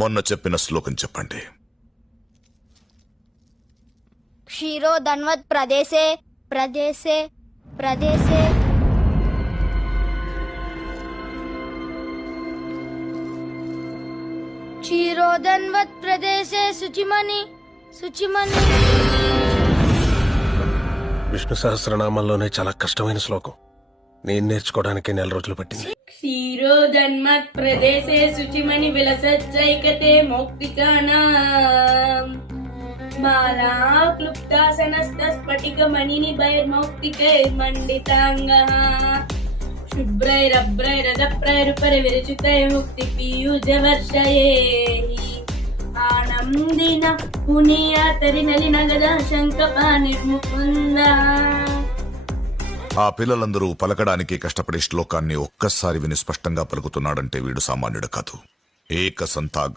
మొన్న చెప్పిన శ్లోకం చెప్పండి. క్షీరో ధన్వత్ ప్రదేశే ప్రదేశే ప్రదేశే క్షీరోధన్వత్ ప్రదేశే శుచిమణి శుచిమణి. విష్ణు సహస్రనామంలోనే చాలా కష్టమైన శ్లోకం. నేను నేర్చుకోవడానికి 4 రోజులు పట్టింది. క్షీరోదన్మత్ ప్రదేశే శుచిమణి విలసజ్జైకతే మౌక్తికానాం మాలా క్లుప్తాసనస్తస్ఫటిక మణిని బైర్మౌక్తికైర్మండితాంగః శుభ్రైరభ్రైరదప్రైరుపరి విరచితై ముక్తి పీయూజవర్షయేః ఆనందిన పునీయాతరి నలిన గదా శంఖపాణిర్ముకుందః. ఆ పిల్లలందరూ పలకడానికి కష్టపడే శ్లోకాన్ని ఒక్కసారి విని స్పష్టంగా పలుకుతున్నాడంటే వీడు సామాన్యుడు కాదు. ఏక సంతాగ్ర